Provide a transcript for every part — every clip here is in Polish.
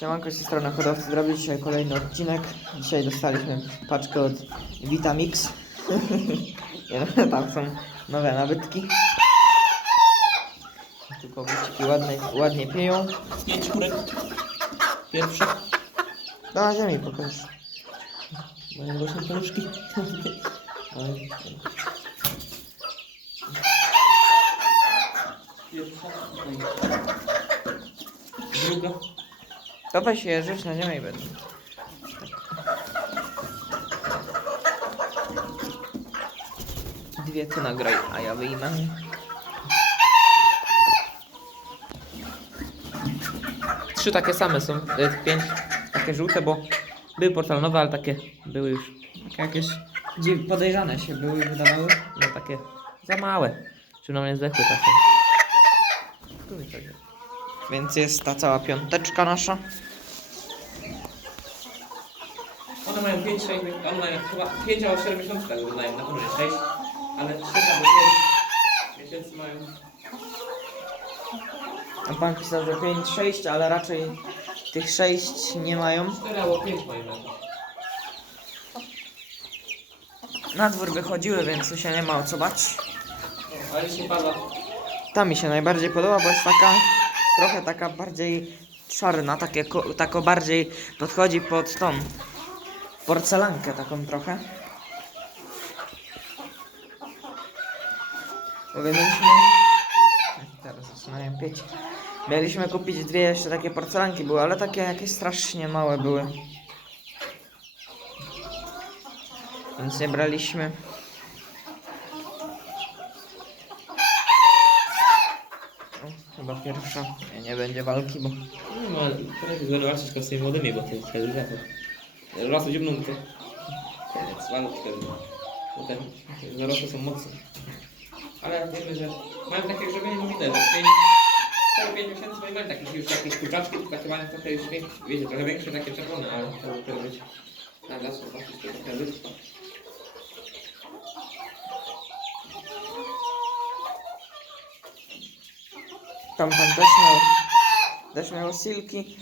Siemanko, z tej strony hodowcy zrobił dzisiaj kolejny odcinek. Dzisiaj dostaliśmy paczkę od Vitamix. Nie no, tam są nowe nabytki. Tu koguciki ładnie, ładnie pieją. Pięć kurek. Pierwsze. No na ziemi pokaż. Mają właśnie paluszki. Pierwsza. Druga. Dawaj się rzuć na ziemię i będę. Dwie ty nagraj, a ja wyjmę. Trzy takie same są. e, Pięć takie żółte, bo były portalowe, ale takie były już Takie jakieś dziw- podejrzane się były wydawały. no takie za małe. Czy na mnie zdechły takie. Tu mi tak jest. Więc jest ta cała piąteczka nasza. One mają 5, 6, one mają chyba 5 albo 4 miesiące tak wyglądają, na pewno nie 6, ale 3 albo 5 miesięcy mają. A pan pisał, że 5-6, ale raczej tych 6 nie mają. 4 albo 5 mają. Na dwór wychodziły, więc tu się nie ma o co bać. O, Ale się pada. Ta mi się najbardziej podoba, bo jest taka trochę taka bardziej czarna, takie, ko- tako bardziej podchodzi pod tą porcelankę taką trochę. Mieliśmy... Teraz zaczynają pieć. Mieliśmy kupić dwie jeszcze takie porcelanki były, ale takie jakieś strasznie małe były. Więc nie braliśmy. O, chyba pierwsza. Nie, nie będzie walki, bo Nie ma, teraz walczyć tylko z tymi młodymi, bo to jest wtedy wiatr. Rosły dziubną to koniec walki wtedy. Bo te zarosłe są mocne. Ale wiemy, że mają takie grzebienie, widać, że 4-5 miesięcy no i mają takie już jakieś kurczaczki, takie mają trochę już, wie- wiecie, trochę większe, takie czerwone, ale to może być na lasu, właśnie to trochę tam pan też miał, też miał silki.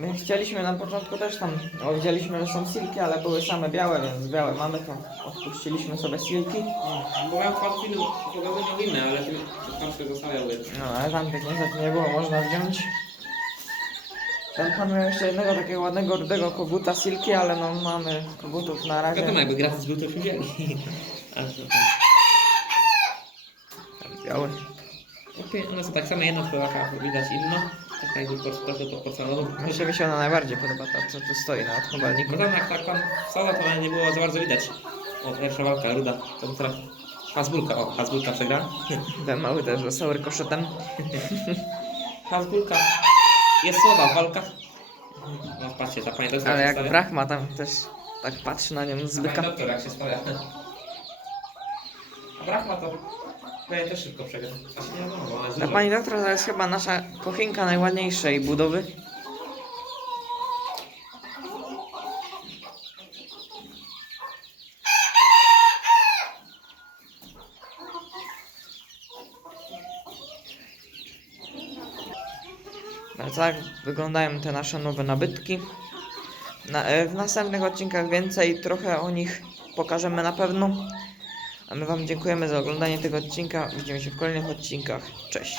My chcieliśmy na początku też tam, o, widzieliśmy, że są silki, ale były same białe, więc białe mamy, to odpuściliśmy sobie silki. Bo mają kwalifiny, pogodzenia inne, ale te paczki zostawiały. No, ale tam tych niestety nie było, można wziąć. Ten pan miał jeszcze jednego takiego ładnego, rudego koguta silki, ale no mamy kogutów na razie. Wiadomo, jakby gratis był, to już wzięli. To tam. Tam biały. Okej, one są tak same, jedna taka widać inna. Taka jakby po prostu po porcelanową. Mi się, mi się ona najbardziej podoba, ta co tu stoi na odchobalniku. No tam jak tak pan wsadza, to nie było za bardzo widać. O, pierwsza walka, ruda. To teraz Hasbulka, o, Hasbulka przegra. Ten mały też został rykoszetem. Hasbulka jest słowa w walkach. No patrzcie, ta pani doktor Ale jak stawia. Brachma tam też tak patrzy na nią z Ta pani doktor jak się stawia. A Brachma to pewnie też szybko przegra. A się nie wiadomo, bo ona jest Ta pani doktor to jest chyba nasza kochinka najładniejszej budowy. No tak wyglądają te nasze nowe nabytki. Na, e, w następnych odcinkach więcej, trochę o nich pokażemy na pewno. A my Wam dziękujemy za oglądanie tego odcinka. Widzimy się w kolejnych odcinkach. Cześć.